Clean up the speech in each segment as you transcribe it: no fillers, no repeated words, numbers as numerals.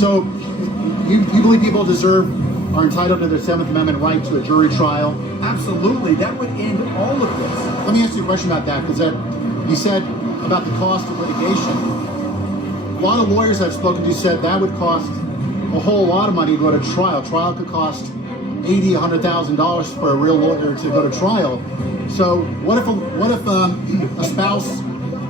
So, you believe people are entitled to their Seventh Amendment right to a jury trial? Absolutely, that would end all of this. Let me ask you a question about that, because you said about the cost of litigation. A lot of lawyers I've spoken to said that would cost a whole lot of money to go to trial. Trial could cost $80,000, $100,000 for a real lawyer to go to trial. So what if a spouse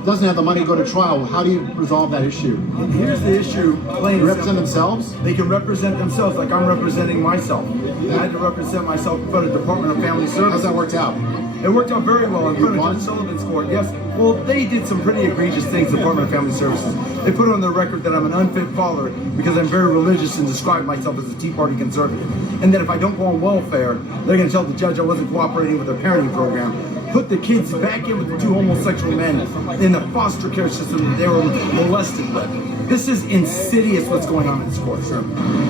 doesn't have the money to go to trial? How do you resolve that issue? And here's the issue. They represent themselves? They can represent themselves like I'm representing myself. I had to represent myself in front of the Department of Family Services. How's that worked out? It worked out very well in front of won? Judge Sullivan's court. Yes. Well, they did some pretty egregious things, the Department of Family Services. They put on their record that I'm an unfit father because I'm very religious and describe myself as a Tea Party conservative. And that if I don't go on welfare, they're going to tell the judge I wasn't cooperating with their parenting program. Put the kids back in with the two homosexual men in the foster care system that they were molested with. This is insidious what's going on in this court.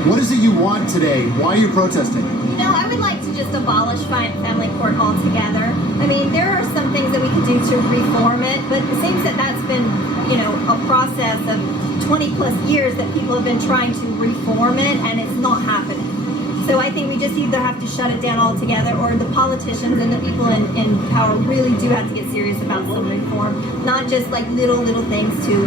What is it you want today? Why are you protesting? No, I would like to just abolish family court altogether. I mean, there are some things that we could do to reform it, but it seems that that's been, a process of 20 plus years that people have been trying to reform it, and it's not happening. So I think we just either have to shut it down altogether, or the politicians and the people in power really do have to get serious about some reform. Not just like little things to,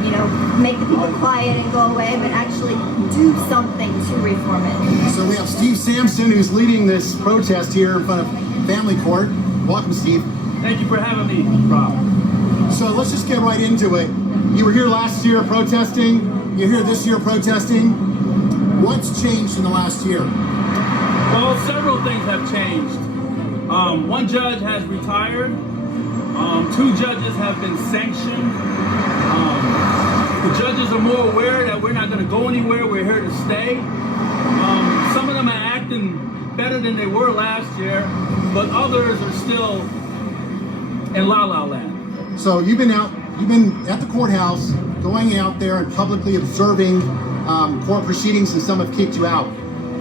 make the people quiet and go away, but actually do something to reform it. So we have Steve Sampson, who's leading this protest here in front of Family Court. Welcome, Steve. Thank you for having me, Rob. So let's just get right into it. You were here last year protesting. You're here this year protesting. What's changed in the last year? Well, several things have changed. One judge has retired. Two judges have been sanctioned. The judges are more aware that we're not going to go anywhere. We're here to stay. Some of them are acting better than they were last year, but others are still in la-la land. So you've been at the courthouse, going out there and publicly observing court proceedings, and some have kicked you out.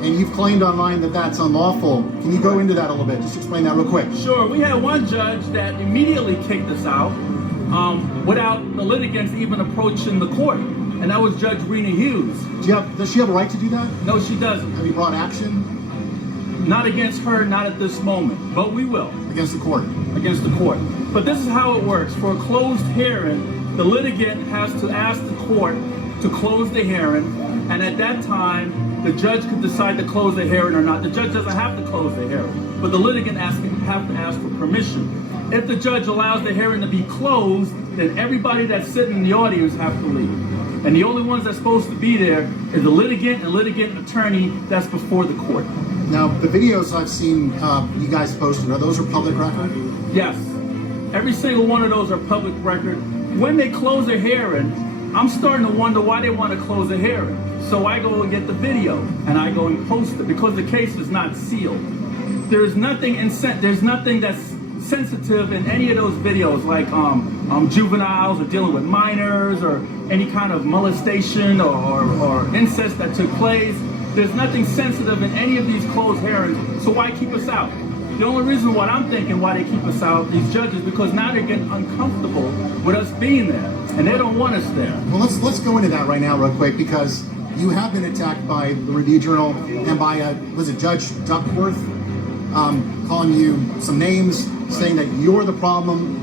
And you've claimed online that that's unlawful. Can you go into that a little bit? Just explain that real quick. Sure. We had one judge that immediately kicked us out without the litigants even approaching the court, and that was Judge Rena Hughes. Does she have a right to do that? No, she doesn't. Have you brought action? Not against her, not at this moment, but we will. Against the court? Against the court. But this is how it works. For a closed hearing, the litigant has to ask the court to close the hearing, and at that time, the judge could decide to close the hearing or not. The judge doesn't have to close the hearing, but the litigant have to ask for permission. If the judge allows the hearing to be closed, then everybody that's sitting in the audience have to leave. And the only ones that's supposed to be there is the litigant and litigant attorney that's before the court. Now, the videos I've seen you guys posted, are those public record? Yes. Every single one of those are public record. When they close a hearing, I'm starting to wonder why they want to close a hearing. So I go and get the video and I go and post it because the case is not sealed. There's nothing that's sensitive in any of those videos, like juveniles or dealing with minors or any kind of molestation or incest that took place. There's nothing sensitive in any of these closed hearings, so why keep us out? The only reason why I'm thinking why they keep us out, these judges, because now they're getting uncomfortable with us being there, and they don't want us there. Well, let's go into that right now real quick, because you have been attacked by the Review Journal and by, was it Judge Duckworth, calling you some names, saying that you're the problem,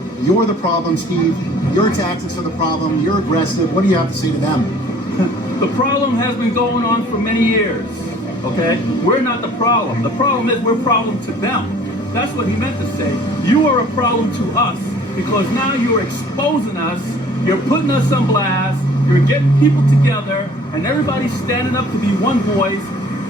Steve, your tactics are the problem, you're aggressive. What do you have to say to them? The problem has been going on for many years, okay? We're not the problem. The problem is we're a problem to them. That's what he meant to say. You are a problem to us because now you're exposing us, you're putting us on blast, you're getting people together, and everybody's standing up to be one voice.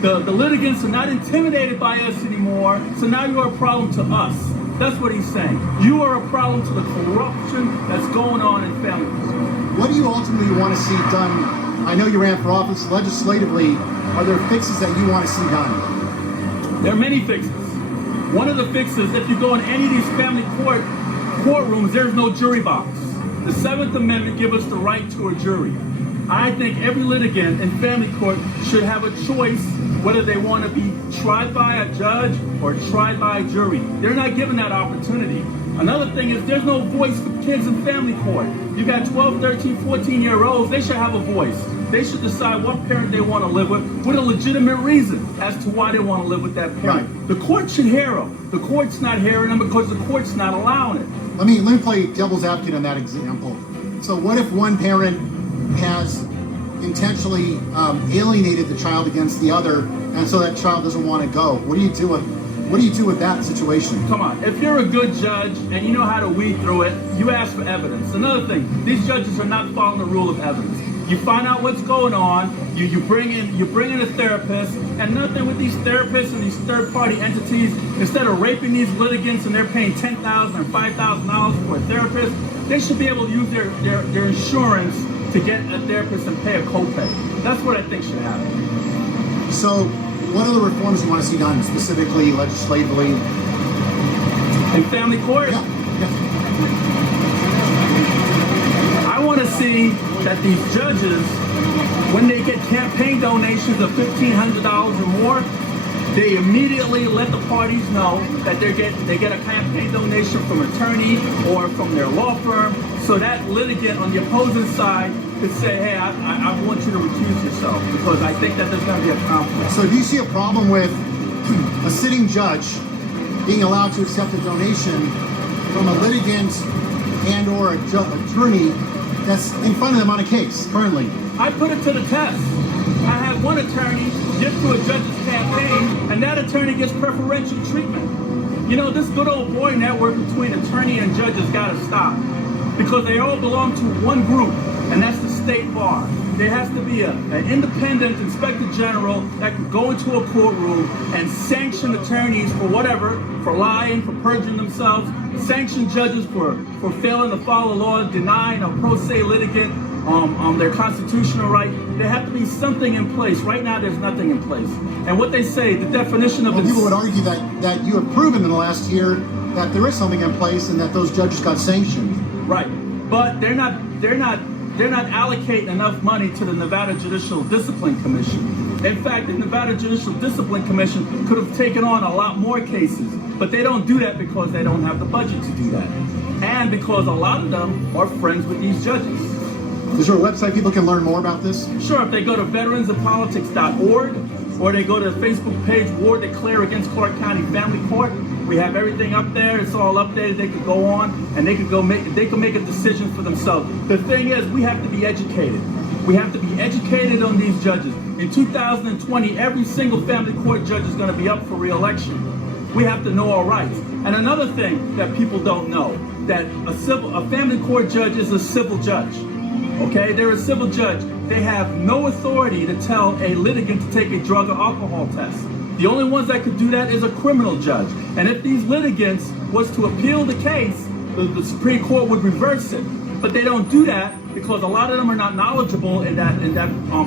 The litigants are not intimidated by us anymore, so now you're a problem to us. That's what he's saying. You are a problem to the corruption that's going on in family court. What do you ultimately want to see done? I know you ran for office legislatively. Are there fixes that you want to see done? There are many fixes. One of the fixes, if you go in any of these family courtrooms, there's no jury box. The Seventh Amendment gives us the right to a jury. I think every litigant in family court should have a choice whether they want to be tried by a judge or tried by a jury. They're not given that opportunity. Another thing is there's no voice for kids in family court. You got 12, 13, 14-year-olds, they should have a voice. They should decide what parent they want to live with a legitimate reason as to why they want to live with that parent. Right. The court should hear them. The court's not hearing them because the court's not allowing it. Let me play devil's advocate on that example. So what if one parent has intentionally alienated the child against the other, and so that child doesn't want to go? What do you do with that situation? Come on, if you're a good judge and you know how to weed through it, you ask for evidence. Another thing, these judges are not following the rule of evidence. You find out what's going on, you bring in a therapist, and nothing with these therapists and these third-party entities, instead of raping these litigants and they're paying $10,000 or $5,000 for a therapist, they should be able to use their insurance to get a therapist and pay a copay. That's what I think should happen. So what are the reforms you want to see done, specifically legislatively? In family court? Yeah. I want to see that these judges, when they get campaign donations of $1,500 or more, they immediately let the parties know that they get a campaign donation from an attorney or from their law firm, so that litigant on the opposing side could say, hey, I want you to recuse yourself because I think that there's going to be a conflict. So do you see a problem with a sitting judge being allowed to accept a donation from a litigant and or attorney that's in front of them on a case currently? I put it to the test. I had one attorney give to a judge's campaign, and that attorney gets preferential treatment. You know, this good old boy network between attorney and judges got to stop, because they all belong to one group, and that's the state bar. There has to be an independent inspector general that can go into a courtroom and sanction attorneys for whatever, for lying, for perjuring themselves, sanction judges for failing to follow law, denying a pro se litigant their constitutional right. There have to be something in place. Right now, there's nothing in place. And what they say, the definition of people would argue that you have proven in the last year that there is something in place and that those judges got sanctioned. Right, but they're not allocating enough money to the Nevada Judicial Discipline Commission. In fact, the Nevada Judicial Discipline Commission could have taken on a lot more cases, but they don't do that because they don't have the budget to do that, and because a lot of them are friends with these judges. Is there a website people can learn more about this? Sure, if they go to veteransofpolitics.org, or they go to the Facebook page War Declare Against Clark County Family Court. We have everything up there. It's all updated. They could go on and they could make a decision for themselves. The thing is, we have to be educated. We have to be educated on these judges. In 2020, every single family court judge is going to be up for re-election. We have to know our rights. And another thing that people don't know, that a family court judge is a civil judge. Okay, they're a civil judge. They have no authority to tell a litigant to take a drug or alcohol test. The only ones that could do that is a criminal judge. And if these litigants was to appeal the case, the Supreme Court would reverse it. But they don't do that because a lot of them are not knowledgeable in that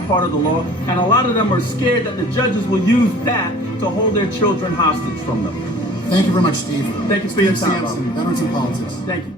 part of the law, and a lot of them are scared that the judges will use that to hold their children hostage from them. Thank you very much, Steve. Thank you for your time. Sampson, Veterans in Politics. Thank you.